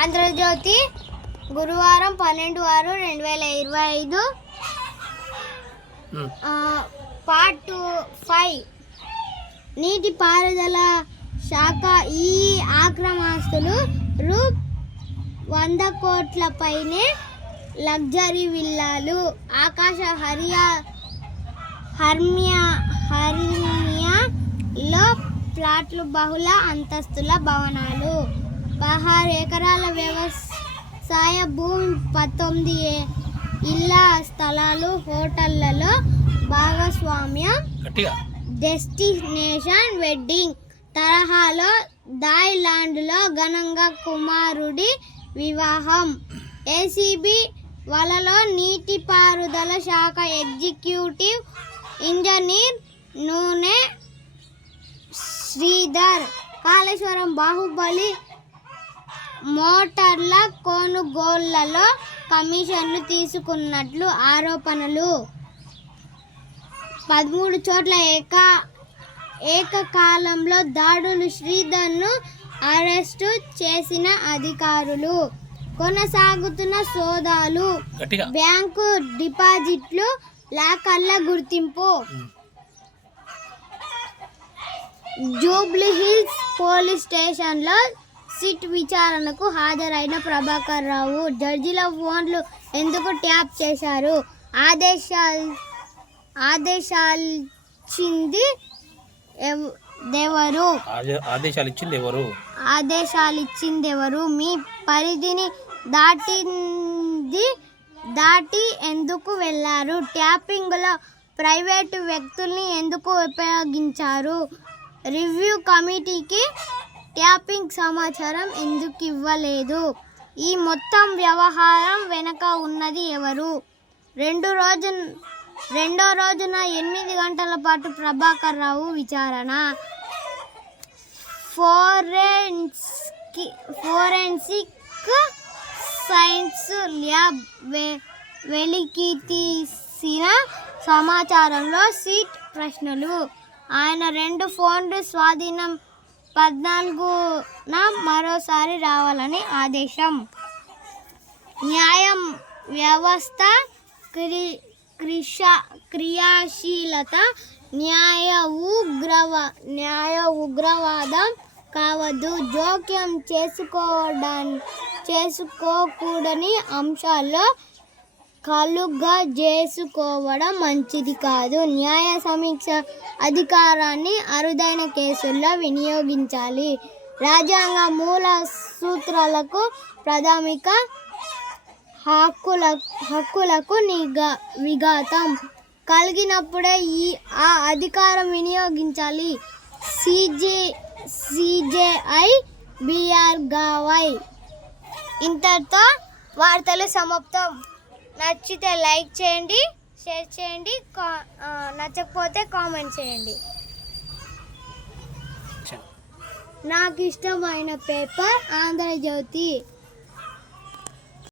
ఆంధ్రజ్యోతి గురువారం 12/6/2025 పార్ట్ 5. నీటిపారుదల శాఖ ఈ ఆక్రమణస్తులు రూ. 100 కోట్ల పైనే లగ్జరీ విల్లాలు. ఆకాశ హర్మ్యాలో ప్లాట్లు, బహుళ అంతస్తుల భవనాలు, 16 ఎకరాల వ్యవసాయ భూమి, 19 ఇళ్ల స్థలాలు, హోటళ్లలో భాగస్వామ్యం. డెస్టినేషన్ వెడ్డింగ్ తరహాలో థాయిలాండ్లో ఘనంగా కుమారుడి వివాహం. ఏసీబీ వలలో నీటిపారుదల శాఖ ఎగ్జిక్యూటివ్ ఇంజనీర్ నూనె శ్రీధర్ కాళేశ్వరం బాహుబలి మోటార్ల కొనుగోళ్లలో కమిషన్లు తీసుకున్నట్లు ఆరోపణలు. 13 చోట్ల ఏకకాలంలో దాడులు. శ్రీధర్ను అరెస్టు చేసిన అధికారులు. కొనసాగుతున్న సోదాలు. బ్యాంకు డిపాజిట్లు, లాకర్ల గుర్తింపు. జూబ్లీహిల్స్ పోలీస్ స్టేషన్లో సిట్ విచారణకు హాజరైన ప్రభాకర్ రావు జడ్జిల ఫోన్లు ఎందుకు ట్యాప్ చేశారు? ఆదేశాలిచ్చింది ఎవరు? మీ పరిధిని దాటి ఎందుకు వెళ్లారు? ట్యాపింగ్లో ప్రైవేటు వ్యక్తుల్ని ఎందుకు ఉపయోగించారు? రివ్యూ కమిటీకి ట్యాపింగ్ సమాచారం ఎందుకు ఇవ్వలేదు? ఈ మొత్తం వ్యవహారం వెనుక ఉన్నది ఎవరు? రెండో రోజున 8 గంటల పాటు ప్రభాకర్ రావు విచారణ. ఫోరెన్సిక్ సైన్స్ ల్యాబ్ వెలికితీసిన సమాచారంలో సిట్ ప్రశ్నలు. ఆయన 2 ఫోన్లు స్వాధీనం. 14న మరోసారి రావాలని ఆదేశం. న్యాయ వ్యవస్థ క్రియాశీలత న్యాయ ఉగ్రవాదం కావద్దు. జోక్యం చేసుకోకూడని అంశాల్లో కలుగజేసుకోవడం మంచిది కాదు. న్యాయ సమీక్ష అధికారాన్ని అరుదైన కేసుల్లో వినియోగించాలి. రాజ్యాంగ మూల సూత్రాలకు, ప్రాథమిక హక్కులకు విఘాతం కలిగినప్పుడే ఆ అధికారం వినియోగించాలి. సిజేఐ బిఆర్గవై. ఇంతటితో వార్తలు సమాప్తం. నచ్చితే లైక్ చేయండి, షేర్ చేయండి, నచ్చకపోతే కామెంట్ చేయండి. నాకు ఇష్టమైన పేపర్ ఆంధ్రజ్యోతి.